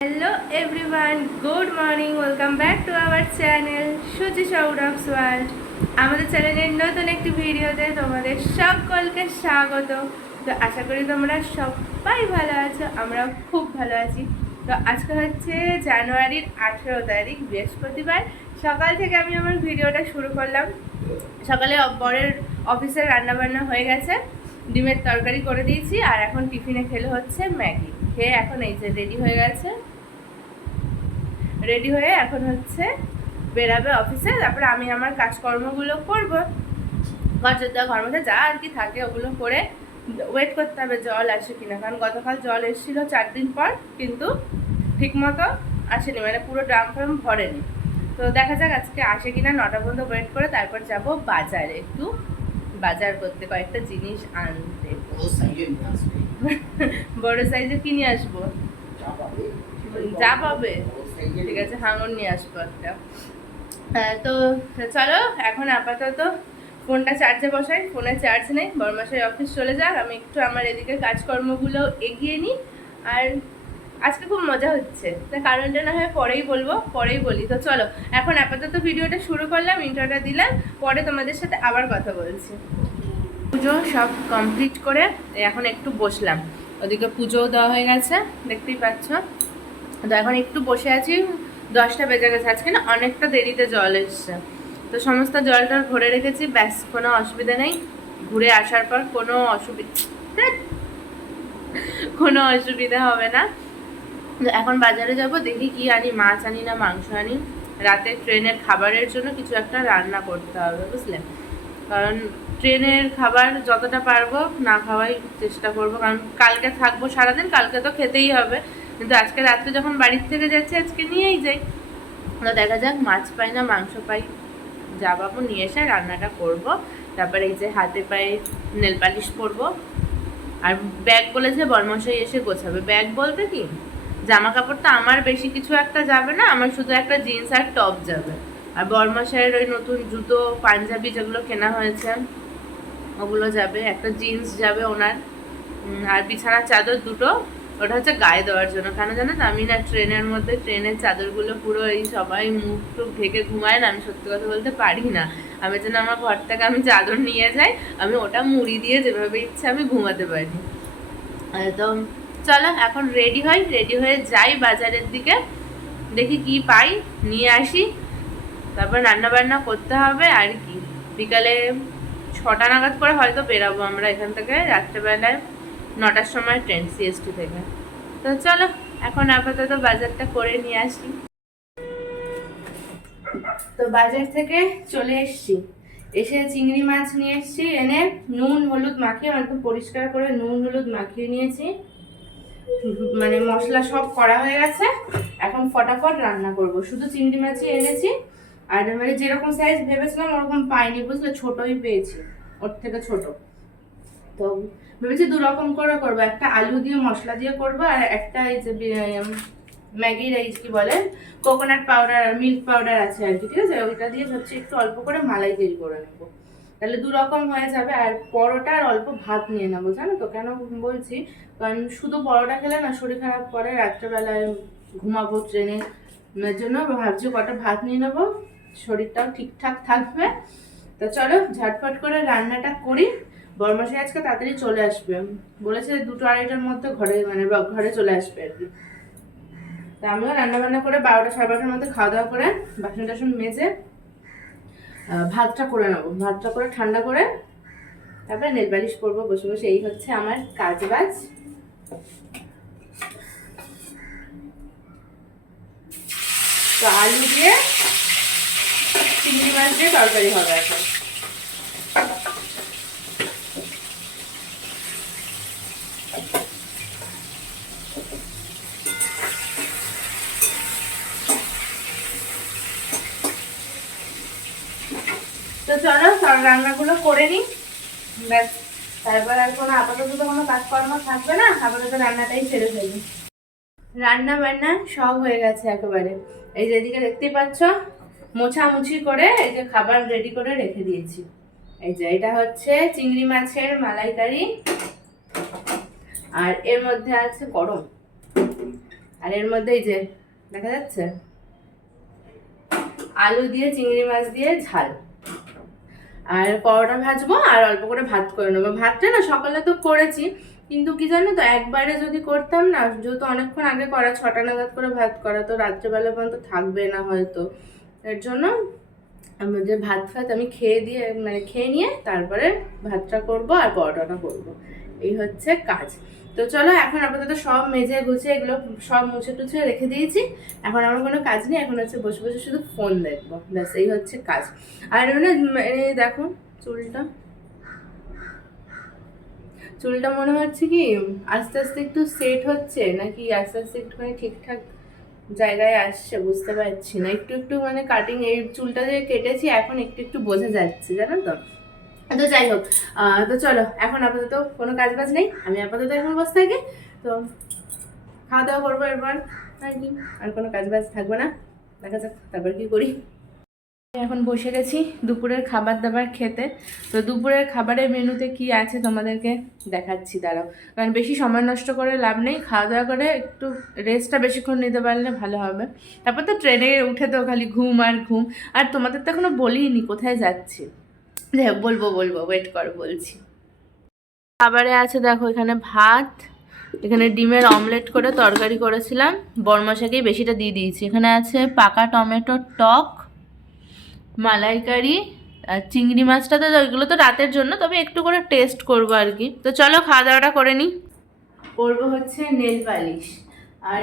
Hello everyone, good morning, welcome back to our channel সুজি Sourav's world. আমাদের চ্যানেলের নতুন একটি ভিডিওতে তোমাদের সকলকে স্বাগত। তো আশা করি তোমরা সবাই ভালো আছো, আমরাও খুব ভালো আছি। তো আজকে হচ্ছে জানুয়ারির 18 তারিখ, বৃহস্পতিবার। সকাল থেকে আমি আমার ভিডিওটা শুরু করলাম। সকালে বরের অফিসের রান্নাবান্না হয়ে গেছে, ডিমের তরকারি করে দিয়েছি, আর এখন টিফিনে খেলে হচ্ছে ম্যাগি। খেয়ে এখন এই যে রেডি হয়ে গেছে, রেডি হয়ে এখন হচ্ছে বেরাবে অফিসে। তারপরে আমি আমার কাজকর্মগুলো করবো, ঘর মধ্যে যা আর কি থাকে ওগুলো করে ওয়েট করতে হবে জল আসে কিনা, কারণ গতকাল জল এসেছিলো 4 দিন পর, কিন্তু ঠিক মতো আসেনি, মানে পুরো ড্রাম ফ্রাম ভরেনি। তো দেখা যাক আজকে আসে কিনা, 9টা পর্যন্ত ওয়েট করে তারপর যাব বাজারে, একটু বাজার করতে, কয়েকটা জিনিস আনতে। বড় সাইজে কি নিয়ে আসবো? যা পাবে, ঠিক আছে, হাঙর নিয়ে আসবো একটা। তো চলো এখন আপাতত ফোনটা চার্জে বসাই, ফোনে চার্জ নেই। বড়মাসাই অফিস চলে যাক, আমি একটু আমার এদিকে কাজকর্মগুলো এগিয়ে নিই। আর আজকে খুব মজা হচ্ছে, তা কারণটা না হয় পরেই বলি। তো চলো এখন আপাতত ভিডিওটা শুরু করলাম, ইন্ট্রোটা দিলাম, পরে তোমাদের সাথে আবার কথা বলছি। পুজো সব কমপ্লিট করে এখন একটু বসলাম, ওদিকে পুজোও দেওয়া হয়ে গেছে, দেখতেই পাচ্ছ। তো এখন একটু বসে আছি, 10টা বেজে গেছে, আজকে না অনেকটা দেরিতে জল এসছে। তো সমস্ত জলটা ভরে রেখেছি, ব্যাস কোনো অসুবিধা নেই। ঘুরে আসার পর কোনো অসুবিধা হবে না। এখন বাজারে যাব, দেখি কি আনি, মাছ আনি না মাংস আনি। রাতে ট্রেনের খাবারের জন্য কিছু একটা রান্না করতে হবে, বুঝলে, কারণ ট্রেনের খাবার যতটা পারবো না খাওয়াই চেষ্টা করবো, কারণ কালকে থাকবো সারাদিন, কালকে তো খেতেই হবে। কিন্তু আজকে রাত্রে যখন বাড়ির থেকে যাচ্ছি আজকে নিয়েই যাই। তো দেখা যাক মাছ পাই না মাংস পাই, যা পাবো নিয়ে এসে রান্নাটা করব। তারপরে এই যে হাতে পায়ে নেল পালিশ পরবো। আর ব্যাগ বলেছে বরমশাই এসে গোছাবে। ব্যাগ বলতে কি, জামা কাপড় তো আমার বেশি কিছু একটা যাবে না, আমার শুধু একটা জিন্স আর টপ যাবে। আর বরমশাইয়ের ওই নতুন জুতো পাঞ্জাবি যেগুলো কেনা হয়েছে ওগুলো যাবে, একটা জিন্স যাবে ওনার, আর বিছানার চাদর দুটো, ওটা হচ্ছে গায়ে দেওয়ার জন্য। কেন জানো তো, আমি না ট্রেনের মধ্যে ট্রেনের চাদরগুলো পুরো এই সবাই মুখ টুক ঢেকে ঘুমায় না, আমি সত্যি কথা বলতে পারি না। আমি যেন আমার ঘর থেকে আমি চাদর নিয়ে যাই, আমি ওটা মুড়ি দিয়ে যেভাবে ইচ্ছে আমি ঘুমাতে পারি। তো চলো এখন রেডি হয়ে যাই বাজারের দিকে, দেখি কি পাই নিয়ে আসি। তারপর রান্না বান্না করতে হবে আর কি। বিকালে 6টা নাগাদ করে হয়তো বেরাবো আমরা এখান থেকে, রাত্রেবেলায় 9টার সময় ট্রেন সিএসটি থেকে। তো চলো এখন আপাতত বাজারটা করে নিয়ে আসি। তো বাজার থেকে চলে এসছি, এসে চিংড়ি মাছ নিয়ে এসছি, এনে নুন হলুদ মাখিয়ে, একদম পরিষ্কার করে নুন হলুদ মাখিয়ে নিয়েছি, মানে মশলা সব করা হয়ে গেছে। এখন ফটাফট রান্না করব, শুধু চিংড়ি মাছই এনেছি। আর মানে যেরকম সাইজ ভেবেছিলাম ওরকম পাইনি, বুঝলে, ছোটই পেয়েছি, ওর থেকে ছোট। তো ভেবেছি 2 রকম করে করবো, একটা আলু দিয়ে মশলা দিয়ে করবো, আর একটা এই যে ম্যাগির এই কি বলে কোকোনাট পাউডার মিল্ক পাউডার আছে আর কি, ঠিক আছে, ওইটা দিয়ে ভাবছি একটু অল্প করে মালাই তৈরি করে নেবো, তাহলে 2 রকম হয়ে যাবে। আর পরোটা আর অল্প ভাত নিয়ে নেবো, জানো তো কেন বলছি, কারণ শুধু পরোটা খেলে না শরীর খারাপ করে, রাত্রেবেলায় ঘুমাবো ট্রেনে, এর জন্য ভাবছি কটা ভাত নিয়ে নেবো, শরীরটাও ঠিকঠাক থাকবে। তো চলো ঝটপট করে রান্নাটা করি। বরমাসে আজকে তাড়াতাড়ি চলে আসবে, বলেছে 2টো 2:30টার মধ্যে ঘরে চলে আসবে আর কি। তা আমিও রান্না বান্না করে 12টা 12:30টার মধ্যে খাওয়া দাওয়া করে বাসন টাসন মেজে ভাতটা করে নেবো, ভাতটা করে ঠান্ডা করে তারপরে নেল পালিশ করবো বসে বসে। এই হচ্ছে আমার কাজ বাজ। তো আলু দিয়ে চিংড়ি মাছ দিয়ে তরকারি হবে এখন। তো চলো সব রান্নাগুলো করে নিই, ব্যাস, তারপর আর কোনো আপাতত তো কোনো কাজকর্ম থাকবে না, আপাতত রান্নাটাই ছেড়ে ফেলি। রান্না বান্না সব হয়ে গেছে একেবারে, এই যে এদিকে দেখতেই পাচ্ছ মোছামুছি করে এই যে খাবার রেডি করে রেখে দিয়েছি। এই যে এটা হচ্ছে চিংড়ি মাছের মালাইকারি, আর এর মধ্যে আছে গরম, আর এর মধ্যে এই যে দেখা যাচ্ছে আলু দিয়ে চিংড়ি মাছ দিয়ে ঝাল, আর পরোটা ভাজবো আর অল্প করে ভাত করে নেবো। ভাতটা না সকালে তো করেছি, কিন্তু কি জানো তো একবারে যদি করতাম না, যেহেতু অনেকক্ষণ আগে করা, 6টা নাগাদ করে ভাত করা, তো রাত্রেবেলা পর্যন্ত থাকবে না হয়তো, এর জন্য যে ভাত ফাত আমি খেয়ে নিয়ে তারপরে ভাতটা করব আর পরোটাটা করব, এই হচ্ছে কাজ। তো চলো এখন আপাতত সব মেজে গুছিয়ে এগুলো সব মুছে টুছে রেখে দিয়েছি, এখন আমার কোনো কাজ নেই, এখন হচ্ছে বসে বসে শুধু ফোন দেখবো, ব্যাস এই হচ্ছে কাজ। আর দেখো চুলটা মনে হচ্ছে কি আস্তে আস্তে একটু সেট হচ্ছে, নাকি আস্তে আস্তে একটুখানি ঠিকঠাক জায়গায় আসছে বুঝতে পারছি না। একটু একটু মানে কাটিং, এই চুলটা যে কেটেছি এখন একটু একটু বোঝা যাচ্ছে, জানো তো। তো যাই হোক, তো চলো এখন আপাতত কোনো কাজ বাজ নেই, আমি আপাতত এখন বসে থাকি, তো খাওয়া দাওয়া করবো এরপর, আর কি, আর কোনো কাজ বাজ থাকবে না, দেখা যাক তারপর কি করি। এখন বসে গেছি দুপুরের খাবার দাবার খেতে। তো দুপুরের খাবারের মেনুতে কি আছে তোমাদেরকে দেখাচ্ছি, দাঁড়াও, কারণ বেশি সময় নষ্ট করে লাভ নেই, খাওয়া দাওয়া করে একটু রেস্টটা বেশিক্ষণ নিতে পারলে ভালো হবে। তারপর তো ট্রেনে উঠে তো খালি ঘুম আর ঘুম, আর তোমাদের তো এখনো বলিনি কোথায় যাচ্ছি, যাই হোক বলবো ওয়েট করো বলছি। খাবারে আছে দেখো এখানে ভাত, এখানে ডিমের অমলেট করে তরকারি করেছিলাম, বরমশাকেই বেশিটা দিয়ে দিয়েছি। এখানে আছে পাকা টমেটোর টক, মালাইকারি, আর চিংড়ি মাছটা তো ওইগুলো তো রাতের জন্য, তবে একটু করে টেস্ট করবো আর কি। তো চলো খাওয়া দাওয়াটা করে নিই। করবো হচ্ছে নেল পালিশ, আর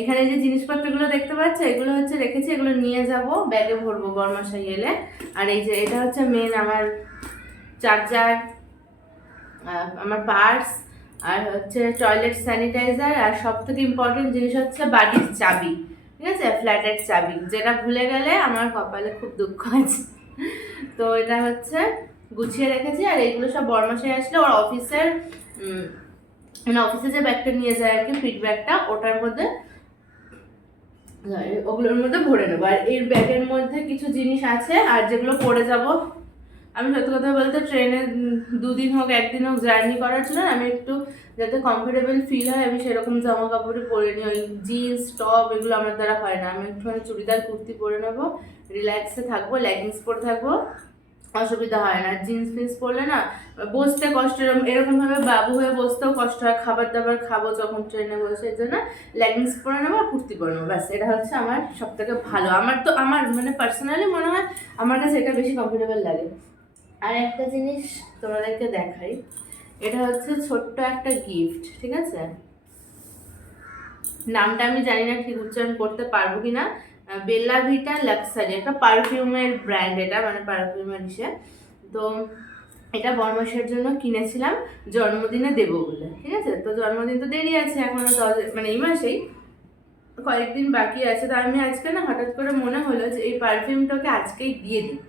এখানে যে জিনিসপত্রগুলো দেখতে পাচ্ছ এগুলো হচ্ছে রেখেছি, এগুলো নিয়ে যাব ব্যাগে ভরবো বরমাসাই এলে। আর এই যে এটা হচ্ছে মেন আমার চার্জার, আমার পার্স, আর হচ্ছে টয়লেট স্যানিটাইজার, আর সব থেকে ইম্পর্টেন্ট জিনিস হচ্ছে বাড়ির চাবি, ঠিক আছে, ফ্ল্যাটের চাবি, যেটা ভুলে গেলে আমার কপালে খুব দুঃখ আছে। তো এটা হচ্ছে গুছিয়ে রেখেছি। আর এইগুলো সব বরমাসাই আসলে ওর অফিসের মানে অফিসে যে ব্যাগটা নিয়ে যায় আর কি, ফিট ব্যাগটা, ওটার মধ্যে ওগুলোর মধ্যে ভরে নেবো। আর এই ব্যাগের মধ্যে কিছু জিনিস আছে আর যেগুলো পরে যাব। আমি সত্যি কথা বলতে ট্রেনে 2 দিন হোক 1 দিন হোক জার্নি করার জন্য আমি একটু যাতে কমফোর্টেবল ফিল হয়, আমি সেরকম জামা কাপড়ই পরে নিই। ওই জিন্স টপ এগুলো আমার দ্বারা হয় না, আমি একটুখানি চুড়িদার কুর্তি পরে নেবো, রিল্যাক্সে থাকবো, লেগিংস পরে থাকবো, অসুবিধা হয় না। জিন্স ফিন্স পরলে না বসতে কষ্ট, এরকমভাবে বাবু হয়ে বসতেও কষ্ট হয়, খাবার দাবার খাবো যখন ট্রেনে বসে, এই জন্য লেগিংস পরে নেবো আর কুর্তি পরে নেবো, ব্যাস এটা হচ্ছে আমার সব থেকে ভালো। আমার মানে পার্সোনালি মনে হয় আমার কাছে এটা বেশি কমফোর্টেবল লাগে। আর একটা জিনিস তোমাদেরকে দেখাই, এটা হচ্ছে ছোট্ট একটা গিফট, ঠিক আছে, নামটা আমি জানি না ঠিক উচ্চারণ করতে পারবো কিনা, বেল্লা ভিটা লাক্সারি, একটা পারফিউমের ব্র্যান্ড, এটা মানে পারফিউমের হিসেবে। তো এটা বরমাসের জন্য কিনেছিলাম জন্মদিনে দেবো বলে, ঠিক আছে। তো জন্মদিন তো দেরি আছে এখনো, মানে এই মাসেই কয়েকদিন বাকি আছে। তো আমি আজকে না হঠাৎ করে মনে হলো যে এই পারফিউমটাকে আজকেই দিয়ে দিই,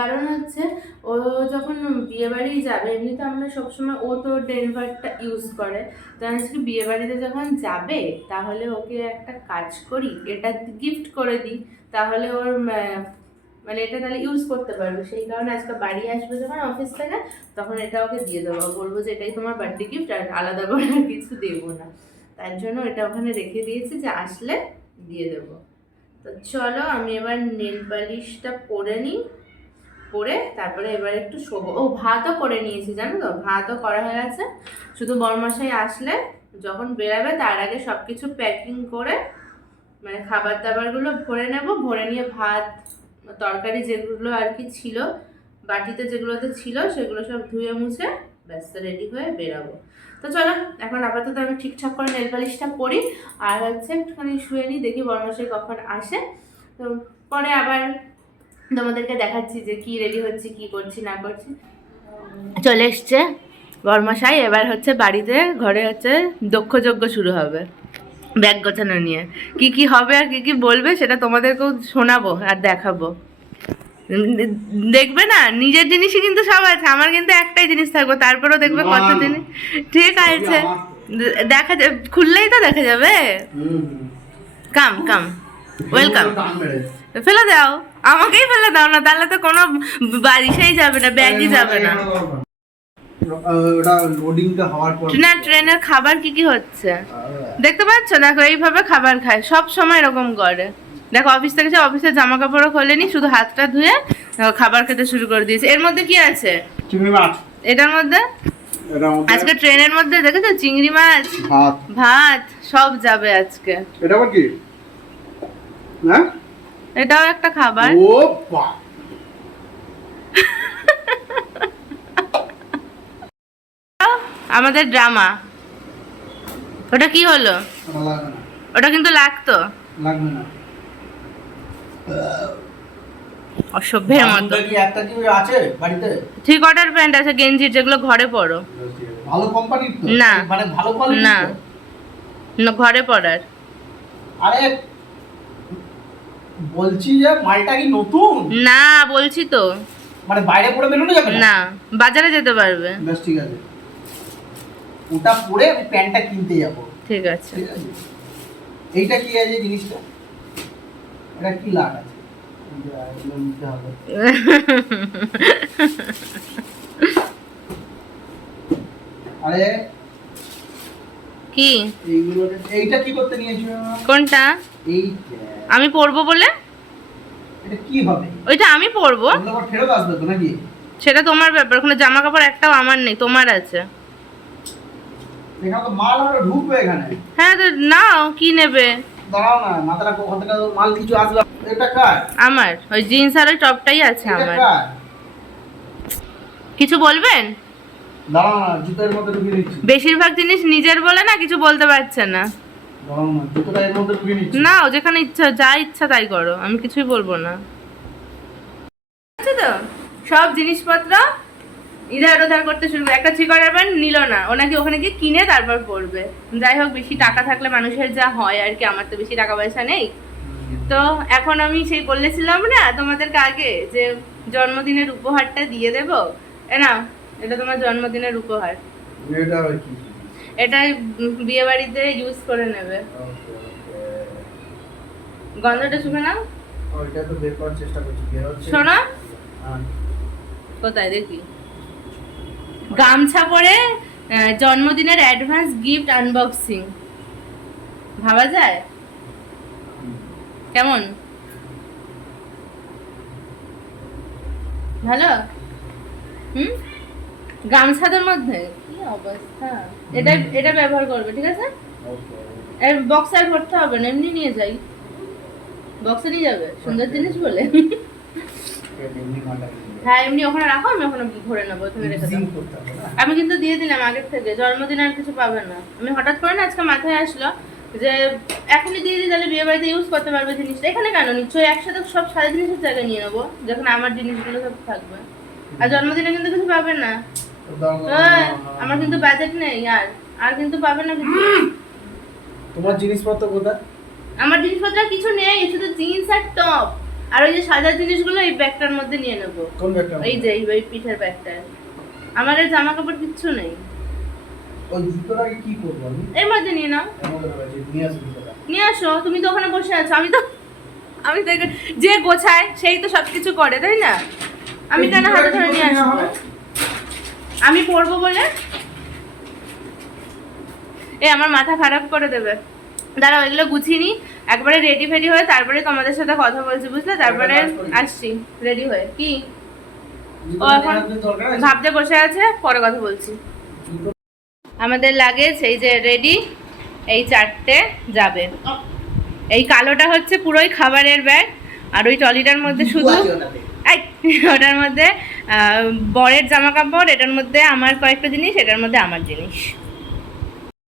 কারণ হচ্ছে ও যখন বিয়েবাড়ি যাবে, এমনি তো আমরা সবসময়, ও তো ডেনভারটা ইউজ করে, তো আজকে বিয়েবাড়িতে যখন যাবে তাহলে ওকে একটা কাজ করি, এটা গিফট করে দিই, তাহলে ওর মানে এটা তাহলে ইউজ করতে পারবে। সেই কারণে আজকে বাড়ি আসবে যখন অফিস থেকে, তখন এটা ওকে দিয়ে দেবো, বলবো যে এটাই তোমার বার্থডে গিফট, আর আলাদা করে আর কিছু দেবো না। তার জন্য এটা ওখানে রেখে দিয়েছি যে আসলে দিয়ে দেবো। তো চলো আমি এবার নেল পালিশটা পরে নিই, করে তারপরে এবার একটু শোবো। ও ভাতও করে নিয়েছি জানো তো, ভাতও করা হয়ে গেছে, শুধু বরমাসাই আসলে যখন বেরাবে তার আগে সব কিছু প্যাকিং করে মানে খাবার দাবারগুলো ভরে নেব, ভরে নিয়ে ভাত তরকারি যেগুলো আর কি ছিল বাটিতে, যেগুলোতে ছিল সেগুলো সব ধুয়ে মুছে ব্যাস রেডি হয়ে বেরাবো। তো চলো এখন আপাতত আমি ঠিকঠাক করে নেল পালিশটা পরি, আর হচ্ছে একটুখানি শুয়ে নিই, দেখি বরমাসাই কখন আসে। তো পরে আবার তোমাদেরকে দেখাচ্ছি যে কি রেডি হচ্ছে, কি করছি না করছি। চলে এসছে বরমশাই, এবার হচ্ছে বাড়িতে ঘরে হচ্ছে দক্ষযজ্ঞ শুরু হবে ব্যাগ গোছানো নিয়ে। কি কি হবে আর কি কি বলবে সেটা তোমাদেরকেও শোনাবো আর দেখাবো, দেখবে না। নিজের জিনিসই কিন্তু সব আছে, আমার কিন্তু একটাই জিনিস থাকবে, তারপরেও দেখবে কত জিনিস। ঠিক আছে, দেখা যাবে, খুললেই তো দেখা যাবে। কাম কাম ওয়েলকাম, ফেলে দাও, আমাকেই ফেলে দাও না, তাহলে তো কোনো বারিশেই যাবে না, ব্যাগই যাবে না। ওটা লোডিংটা হওয়ার পর না ট্রেনের খাবার কি কি হচ্ছে দেখতে পাচ্ছ? দেখো এইভাবে খাবার খায়, সব সময় এরকম করে। দেখো অফিস থেকে অফিসের জামা কাপড়ও খোলেনি, শুধু হাতটা ধুয়ে খাবার খেতে শুরু করে দিয়েছে। এর মধ্যে কি আছে? চিংড়ি মাছ। এটার মধ্যে আজকে ট্রেনের মধ্যে দেখেছো চিংড়ি মাছ, ভাত ভাত সব যাবে আজকে। এটা আবার কি? হ্যাঁ এটাও একটা খাবার। ও বাবা, আমাদের ড্রামা। ওটা কি হলো? লাগবে না, ওটা কিন্তু লাগতো। লাগবে না। অসভ্যের মতো। কি একটা কি আছে বাড়িতে? 3/4 প্যান্ট আছে, গেঞ্জির, যেগুলো ঘরে পরো। ভালো কোম্পানির তো? না। মানে ভালো কোয়ালিটির না। তো? না, ঘরে পরার। আরে বলছি যে মালটা কি নতুন? না বলছি তো। মানে বাইরে পরে বেরোনো যাবে না, বাজারে যেতে পারবে। বেশ ঠিক আছে, ওটা পরে আমি প্যান্টটা কিনতে যাব। ঠিক আছে। ঠিক আছে, এইটা কি আছে জিনিসটা? এটা কি লাট আছে? এগুলো নিতে হবে। আরে কি এইগুলো, এইটা কি করতে নিয়েছো? কোনটা? এইটা আমি পরবো বলে। এটা কি হবে? ওইটা আমি পরবো। এগুলো আবার ফেরত আসবে তো নাকি? সেটা তোমার ব্যাপার, ওখানে জামা কাপড় একটাও আমার নেই, তোমার আছে। এখানে তো মাল আরো ঢুকবে এখানে। হ্যাঁ তো নাও, কি নেবে? দাঁড়াও না, মাথাটা ওখান থেকে মাল কিছু আসবে। এটা কার? আমার ওই জিন্স আর ওই টপটাই আছে এটা আমার। কার? কিছু বলবেন? দাঁড়াও না, জুতোর মধ্যে ঢুকিয়ে নিচ্ছি। বেশিরভাগ জিনিস নিজের বলে না, কিছু বলতে পারছে না। দাঁড়াও না, জুতোটা এর মধ্যে ঢুকিয়ে নিচ্ছি। নাও, যেখানে ইচ্ছা, যা ইচ্ছা তাই করো, আমি কিছুই বলবো না। আছে তো সব জিনিসপত্র ইধার ওধার করতে শুরু করে। একটা 3/4 প্যান্ট নিল না, ও নাকি ওখানে গিয়ে কিনে তারপর পরবে। যাই হোক, বেশি টাকা থাকলে মানুষের যা হয় আর কি, আমার তো বেশি টাকা পয়সা নেই। তো এখন আমি সেই বলেছিলাম না তোমাদেরকে আগে যে জন্মদিনের উপহারটা দিয়ে দেব। না, এটা তোমার জন্মদিনের উপহার। এটা আর কি? এটা বিয়ে বাড়িতে ইউজ করে নেবে। গন্ধটা শুকে নাও। ওইটা তো বের করার চেষ্টা করছি, বের হচ্ছে। শোনো, হ্যাঁ। কোথায় দেখি গামছা পরে জন্মদিনের অ্যাডভান্স গিফট আনবক্সিং। ভাবা যায়? কেমন? ভালো? গামছাদের মধ্যে কি অবস্থা। এটা এটা ব্যবহার করবে, ঠিক আছে? এর বক্সে আর ভরতে হবে না, এমনি নিয়ে যাই। বক্সে নিয়ে যাবে, সুন্দর জিনিস বলে। হ্যাঁ এমনি ওখানে রাখো, আমি ওখানে ভরে নেবো, তুমি রেখে দাও। আমি কিন্তু দিয়ে দিলাম আগের থেকে, জন্মদিন আর কিছু পাবে না। আমি হঠাৎ করে না আজকে মাথায় আসলো যে এখনই দিয়ে দিই, তাহলে বিয়ে বাড়িতে ইউজ করতে পারবে জিনিসটা। এখানে কেন নিচ্ছ? একসাথে সব সারা জিনিসের জায়গায় নিয়ে নেবো, যখন আমার জিনিসগুলো সব থাকবে। আর জন্মদিনে কিন্তু কিছু পাবে না। আমার কিন্তু বাজেট নেই, আর কিন্তু পাবে না কিছু। তোমার জিনিসপত্র কোথায়? আমার জিনিসপত্র কিছু নেই, শুধু জিন্স আর টপ। আর ওই যে সাদা জিনিসগুলো এই ব্যাগটার মধ্যে নিয়ে নেবো। কোন ব্যাগটা? এই যে এই পিঠের ব্যাগটা। আমার এই জামা কাপড় কিচ্ছু নেই। ওই জুতোটাকে কি করবো আমি? এর মধ্যে নিয়ে নাও। এর মধ্যে রাখছি, নিয়ে আসি জুতোটা। নিয়ে আসো, তুমি তো ওখানে বসে আছো। আমি তো যে গোছায় সেই তো সবকিছু করে, তাই না? আমি কেন হাতে ধরে নিয়ে আসবো? আমি পরবো বলে আমার মাথা খারাপ করে দেবে। দাঁড়াও, এগুলো গুছিয়ে নি, একবারে রেডি ফেডি হয়ে তারপরে তোমাদের সাথে কথা বলছি, বুঝলে? তারপরে আসছি রেডি হয়ে। কি ও এখন ভাবতে বসে আছে, পরে কথা বলছি। আমাদের লাগেজ এই যে রেডি, এই 4টে যাবে। এই কালোটা হচ্ছে পুরোই খাবারের ব্যাগ, আর ওই ট্রলিটার মধ্যে শুধু ওটার মধ্যে বরের জামা কাপড়, এটার মধ্যে আমার কয়েকটা জিনিস, এটার মধ্যে আমার জিনিস।